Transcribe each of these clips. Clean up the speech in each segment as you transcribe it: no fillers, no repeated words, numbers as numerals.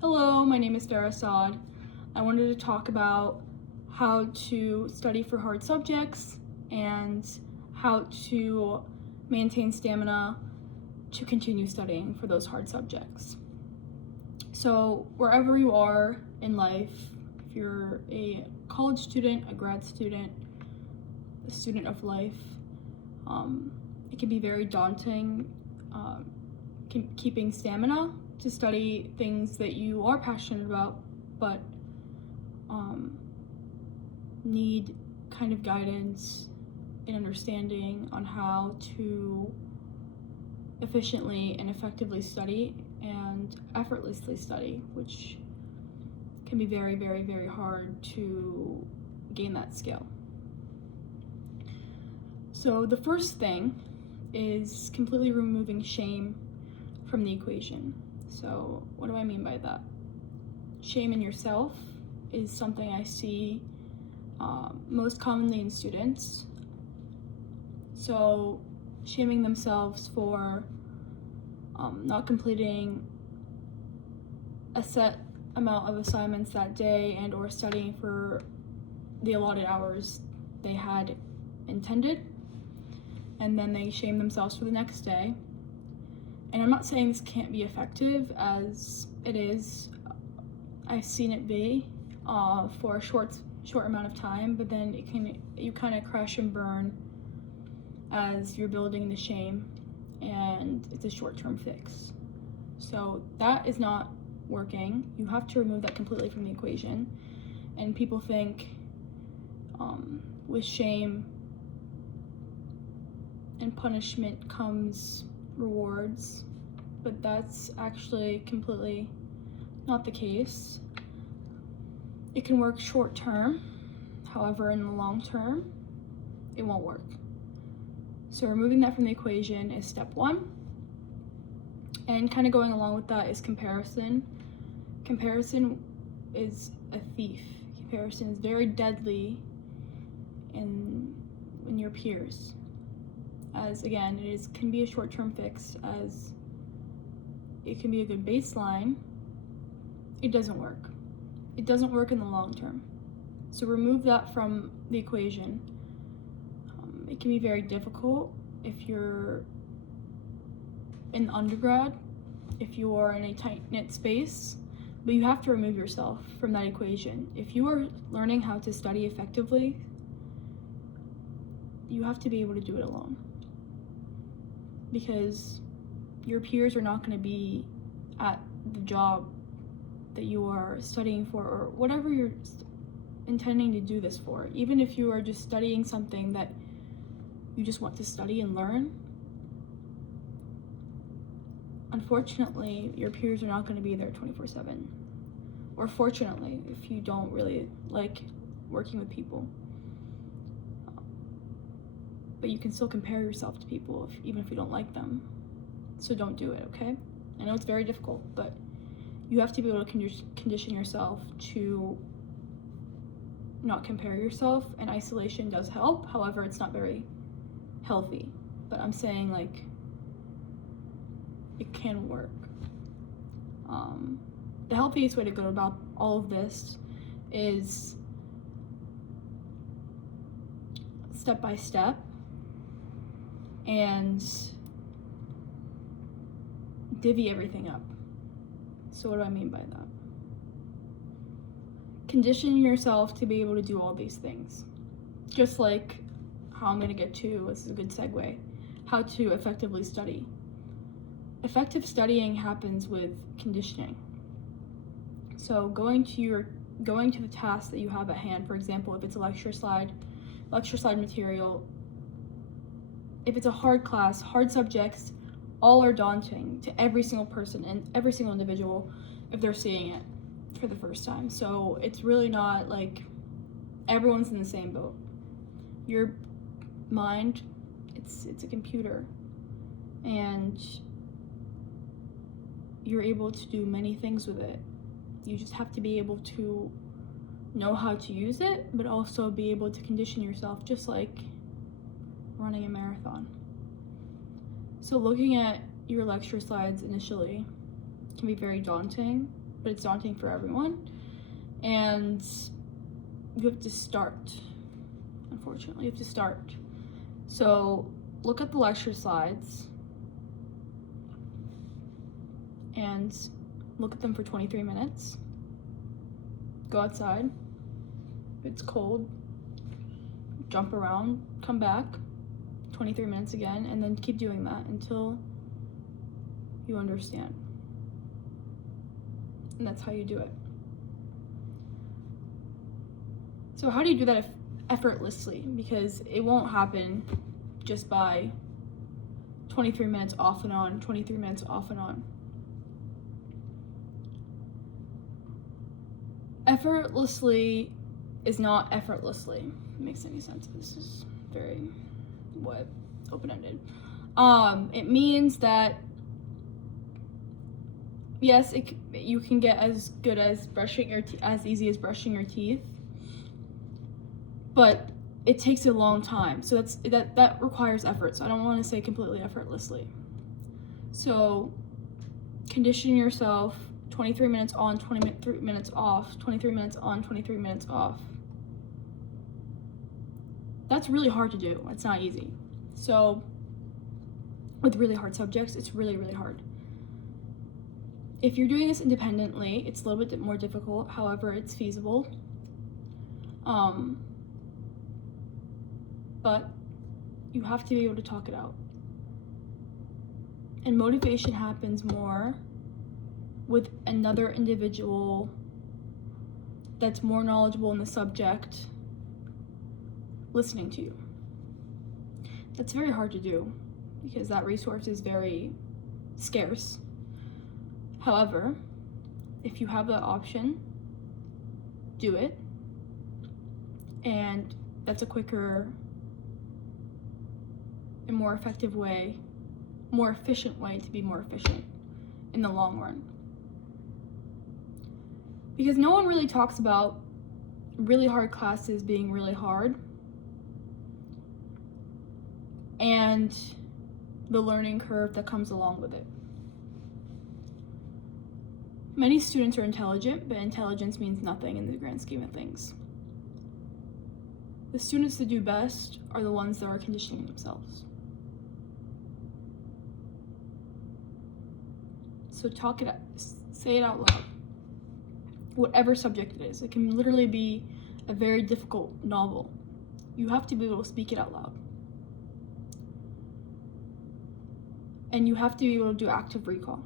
Hello, my name is Farah Saad. I wanted to talk about how to study for hard subjects and how to maintain stamina to continue studying for those hard subjects. So, wherever you are in life, if you're a college student, a grad student, a student of life, it can be very daunting keeping stamina to study things that you are passionate about, but need kind of guidance and understanding on how to efficiently and effectively study and effortlessly study, which can be very, very, very hard to gain that skill. So the first thing is completely removing shame from the equation. So what do I mean by that? Shame in yourself is something I see most commonly in students. So shaming themselves for not completing a set amount of assignments that day and or studying for the allotted hours they had intended, and then they shame themselves for the next day. And I'm not saying this can't be effective, as it is. I've seen it be for a short amount of time, but then you kind of crash and burn as you're building the shame, and it's a short-term fix. So that is not working. You have to remove that completely from the equation. And people think with shame and punishment comes rewards, but that's actually completely not the case. It can work short term, however, in the long term, it won't work. So removing that from the equation is step one. And kind of going along with that is comparison. Comparison is a thief. Comparison is very deadly in your peers. As again, can be a short-term fix, as it can be a good baseline. It doesn't work. It doesn't work in the long term. So remove that from the equation. It can be very difficult if you're in undergrad, if you are in a tight-knit space, but you have to remove yourself from that equation. If you are learning how to study effectively, you have to be able to do it alone, because your peers are not going to be at the job that you are studying for, or whatever you're intending to do this for. Even if you are just studying something that you just want to study and learn, unfortunately, your peers are not going to be there 24/7. Or fortunately, if you don't really like working with people. But you can still compare yourself to people even if you don't like them. So don't do it, okay? I know it's very difficult, but you have to be able to condition yourself to not compare yourself, and isolation does help. However, it's not very healthy. But I'm saying, like, it can work. The healthiest way to go about all of this is step by step, and divvy everything up. So what do I mean by that? Condition yourself to be able to do all these things. Just like how I'm going to get to, this is a good segue, how to effectively study. Effective studying happens with conditioning. So going to the task that you have at hand, for example, if it's a lecture slide material, if it's a hard class, hard subjects, all are daunting to every single person and every single individual if they're seeing it for the first time. So it's really not like everyone's in the same boat. Your mind, it's a computer, and you're able to do many things with it. You just have to be able to know how to use it, but also be able to condition yourself, just like running a marathon. So looking at your lecture slides initially can be very daunting, but but it's daunting for everyone. And you have to start. Unfortunately, you have to start. So look at the lecture slides and look at them for 23 minutes. Go outside. If it's cold, jump around, come back, 23 minutes again, and then keep doing that until you understand. And that's how you do it. So how do you do that effortlessly? Because it won't happen just by 23 minutes off and on, 23 minutes off and on. Effortlessly is not effortlessly. It makes any sense. This is very open-ended. It means that yes, you can get as good as as easy as brushing your teeth, but it takes a long time. So that requires effort. So I don't want to say completely effortlessly. So condition yourself 23 minutes on, 23 minutes off, 23 minutes on, 23 minutes off. That's really hard to do. It's not easy. So with really hard subjects, it's really, really hard. If you're doing this independently, it's a little bit more difficult. However, it's feasible. But you have to be able to talk it out. And motivation happens more with another individual that's more knowledgeable in the subject listening to you. That's very hard to do because that resource is very scarce. However, if you have that option, do it. And that's a quicker and more effective way, more efficient way to be more efficient in the long run. Because no one really talks about really hard classes being really hard and the learning curve that comes along with it. Many students are intelligent, but intelligence means nothing in the grand scheme of things. The students that do best are the ones that are conditioning themselves. So talk it out, say it out loud. Whatever subject it is. It can literally be a very difficult novel. You have to be able to speak it out loud. And you have to be able to do active recall.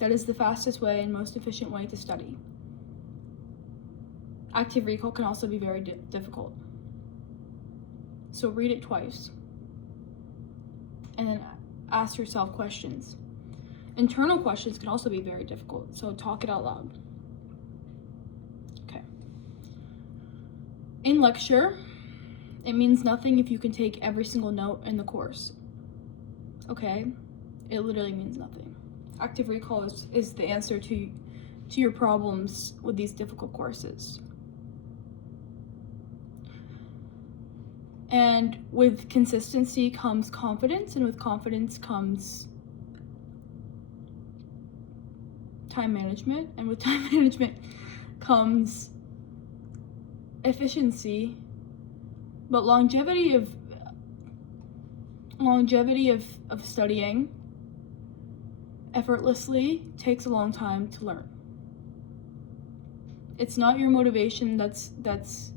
That is the fastest way and most efficient way to study. Active recall can also be very difficult. So read it twice. And then ask yourself questions. Internal questions can also be very difficult, so talk it out loud. Okay. In lecture, it means nothing if you can take every single note in the course. Okay? It literally means nothing. Active recall is the answer to your problems with these difficult courses. And with consistency comes confidence, and with confidence comes time management, and with time management comes efficiency, but longevity of studying effortlessly takes a long time to learn. It's not your motivation that's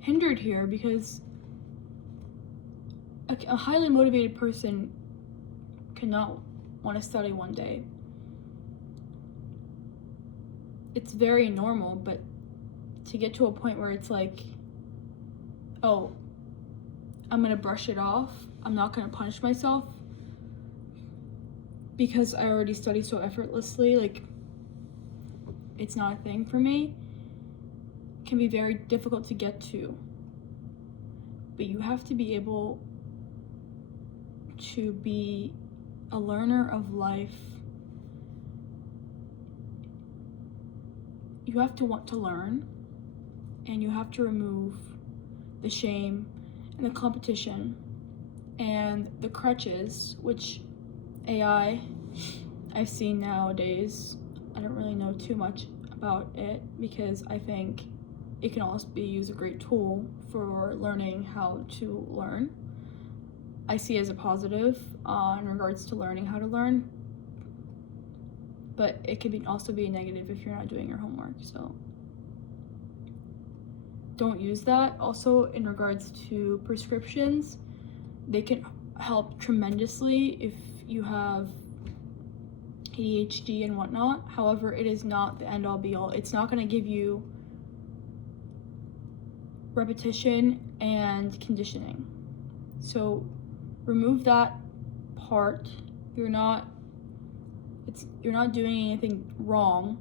hindered here, because a highly motivated person cannot want to study one day. It's very normal, but to get to a point where it's like, oh, I'm gonna brush it off, I'm not gonna punish myself because I already studied so effortlessly, like, it's not a thing for me, can be very difficult to get to. But you have to be able to be a learner of life. You have to want to learn, and you have to remove the shame and the competition and the crutches, which AI I've seen nowadays I don't really know too much about it because I think it can also be used a great tool for learning how to learn. I see it as a positive in regards to learning how to learn, but it can also be a negative if you're not doing your homework, so don't use that. Also, in regards to prescriptions, they can help tremendously if you have ADHD and whatnot. However, it is not the end-all be-all. It's not going to give you repetition and conditioning. So remove that part. You're not doing anything wrong.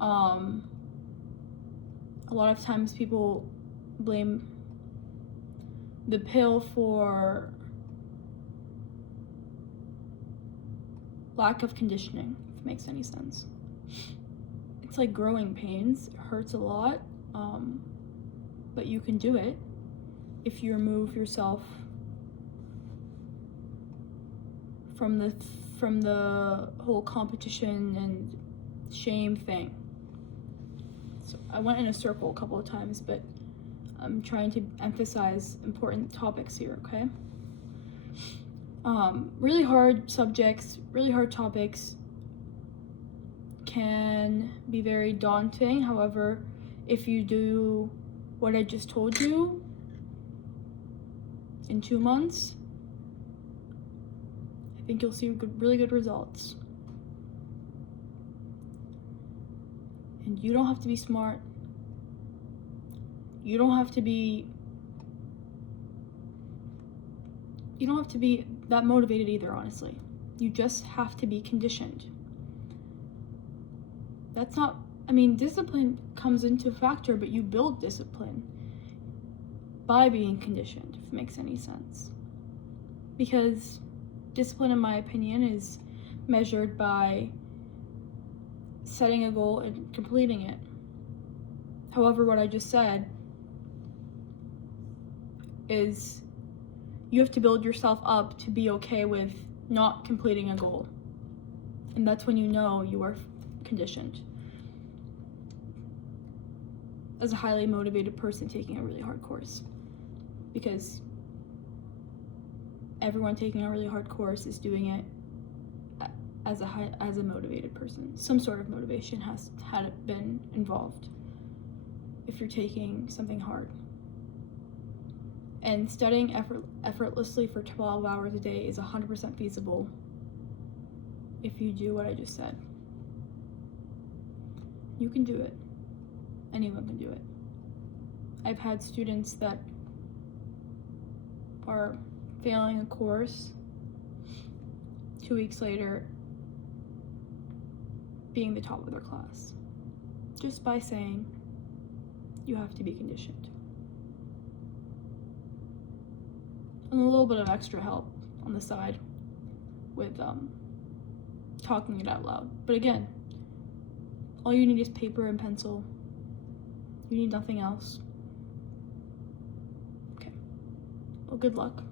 A lot of times people blame the pill for lack of conditioning, if it makes any sense. It's like growing pains. It hurts a lot, but you can do it if you remove yourself from the whole competition and shame thing. So I went in a circle a couple of times, but I'm trying to emphasize important topics here, okay? Really hard subjects, really hard topics can be very daunting. However, if you do what I just told you in 2 months, I think you'll see really good results. And you don't have to be smart. You don't have to be that motivated either, honestly. You just have to be conditioned. Discipline comes into a factor, but you build discipline by being conditioned, if it makes any sense. Because discipline, in my opinion, is measured by setting a goal and completing it. However, what I just said is you have to build yourself up to be okay with not completing a goal. And that's when you know you are conditioned. As a highly motivated person taking a really hard course. Because everyone taking a really hard course is doing it as a motivated person. Some sort of motivation had been involved if you're taking something hard. And studying effortlessly for 12 hours a day is 100% feasible if you do what I just said. You can do it. Anyone can do it. I've had students that are failing a course 2 weeks later being the top of their class, just by saying you have to be conditioned. And a little bit of extra help on the side with talking it out loud. But again, all you need is paper and pencil. You need nothing else. Okay. Well, good luck.